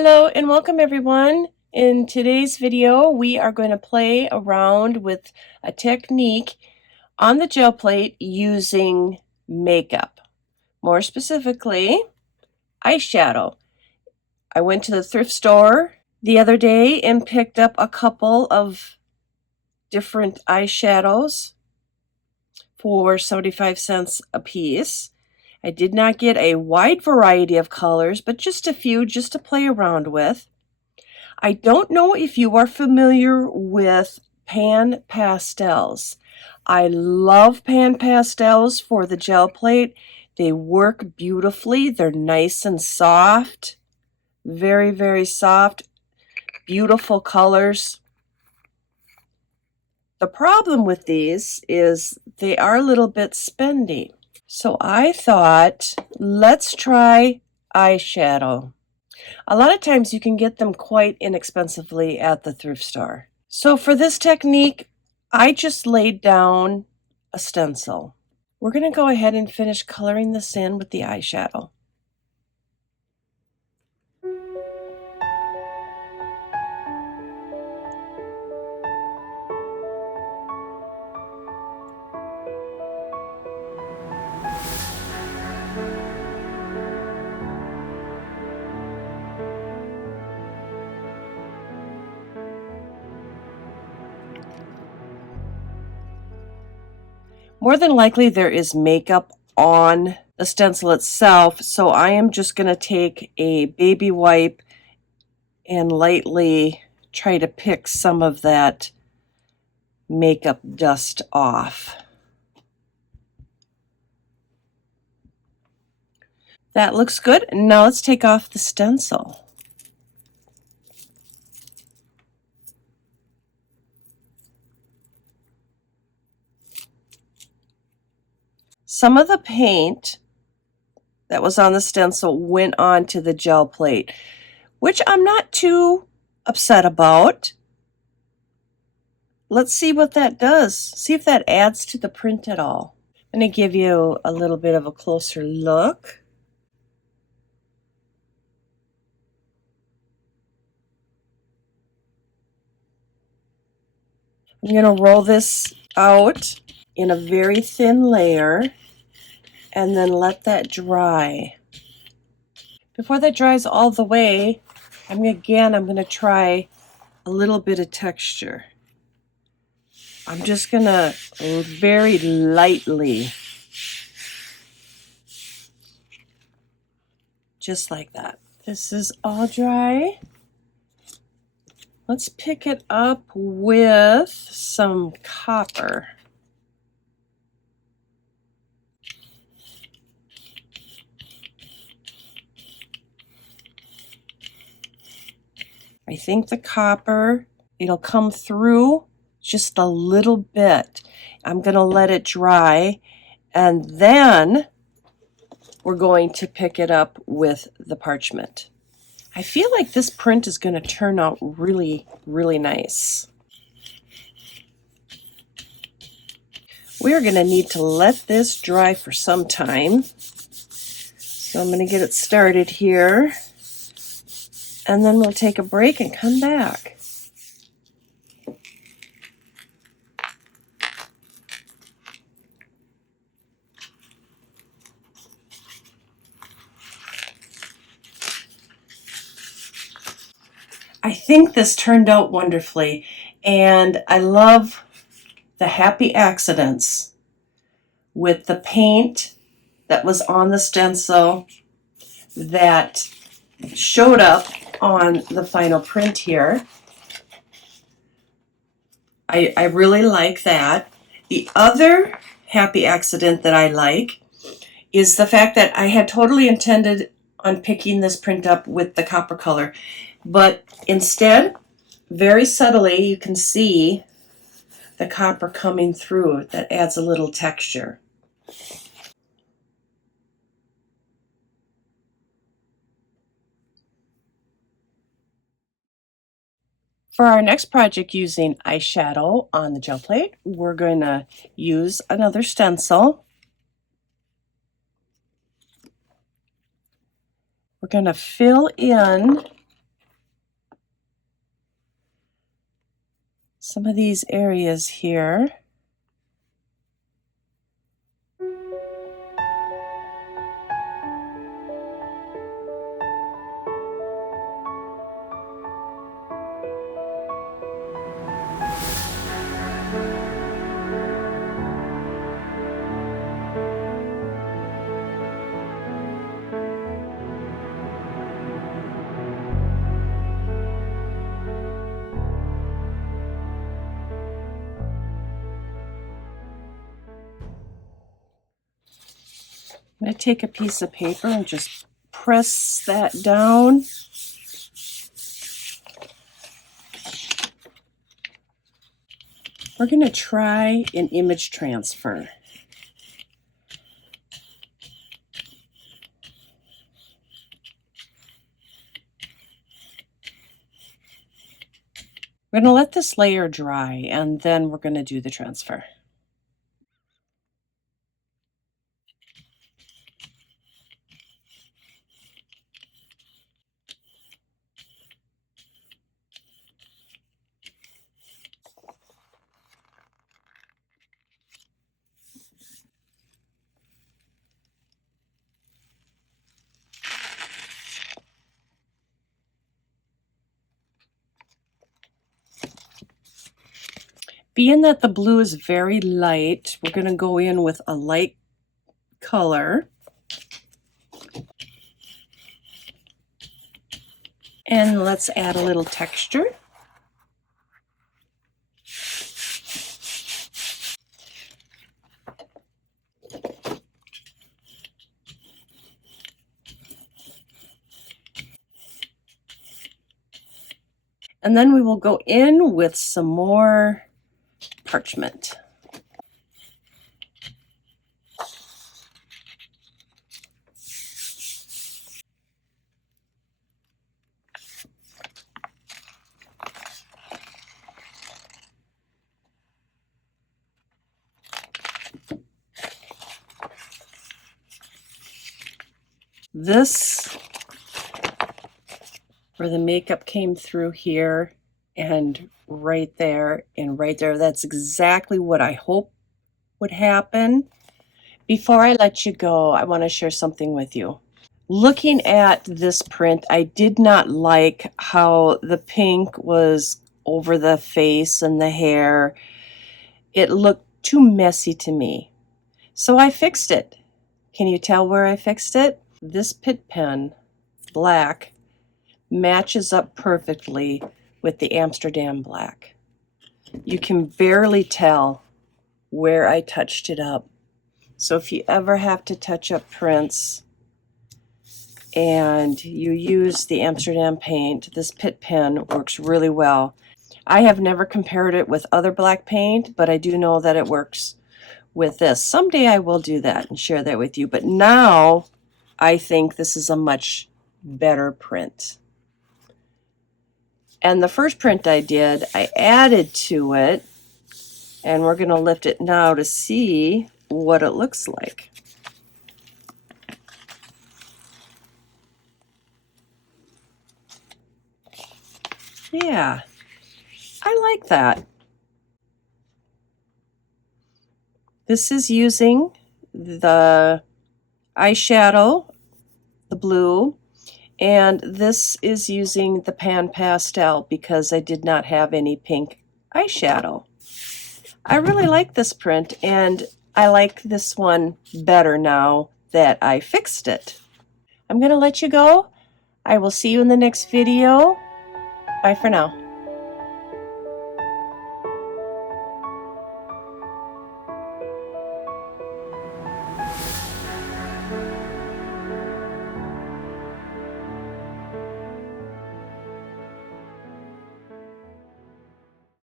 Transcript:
Hello and welcome everyone. In today's video we are going to play around with a technique on the gel plate using makeup. More specifically, eyeshadow. I went to the thrift store the other day and picked up a couple of different eyeshadows for 75 cents a piece. I did not get a wide variety of colors, but just a few just to play around with. I don't know if you are familiar with Pan Pastels. I love Pan Pastels for the gel plate. They work beautifully. They're nice and soft. Very, very soft. Beautiful colors. The problem with these is they are a little bit spendy. So I thought, let's try eyeshadow. A lot of times you can get them quite inexpensively at the thrift store. So for this technique, I just laid down a stencil. We're going to go ahead and finish coloring this in with the eyeshadow. More than likely there is makeup on the stencil itself, so I am just going to take a baby wipe and lightly try to pick some of that makeup dust off. That looks good. Now let's take off the stencil. Some of the paint that was on the stencil went onto the gel plate, which I'm not too upset about. Let's see what that does. See if that adds to the print at all. I'm going to give you a little bit of a closer look. I'm going to roll this out in a very thin layer and then let that dry. Before that dries all the way, I'm going to try a little bit of texture. I'm just going to very lightly, just like that. This is all dry. Let's pick it up with some copper. I think the copper, it'll come through just a little bit. I'm going to let it dry, and then we're going to pick it up with the parchment. I feel like this print is going to turn out really, really nice. We're going to need to let this dry for some time. So I'm going to get it started here, and then we'll take a break and come back. I think this turned out wonderfully, and I love the happy accidents with the paint that was on the stencil that showed up on the final print here. I really like that. The other happy accident that I like is the fact that I had totally intended on picking this print up with the copper color, but instead, very subtly, you can see the copper coming through. That adds a little texture. For our next project using eyeshadow on the gel plate, we're going to use another stencil. We're going to fill in some of these areas here. I'm going to take a piece of paper and just press that down. We're going to try an image transfer. We're going to let this layer dry, and then we're going to do the transfer. Being that the blue is very light, we're going to go in with a light color. And let's add a little texture. And then we will go in with some more parchment. This, where the makeup came through here and right there and right there, that's exactly what I hope would happen. Before I let you go, I want to share something with you. Looking at this print, I did not like how the pink was over the face and the hair. It looked too messy to me. So I fixed it. Can you tell where I fixed it? This Pitt pen, black, matches up perfectly with the Amsterdam black. You can barely tell where I touched it up. So if you ever have to touch up prints and you use the Amsterdam paint, this Pitt pen works really well. I have never compared it with other black paint, but I do know that it works with this. Someday I will do that and share that with you, but now I think this is a much better print. And the first print I did, I added to it, and we're going to lift it now to see what it looks like. Yeah, I like that. This is using the eyeshadow, the blue, and this is using the Pan Pastel because I did not have any pink eyeshadow. I really like this print, and I like this one better now that I fixed it. I'm going to let you go. I will see you in the next video. Bye for now.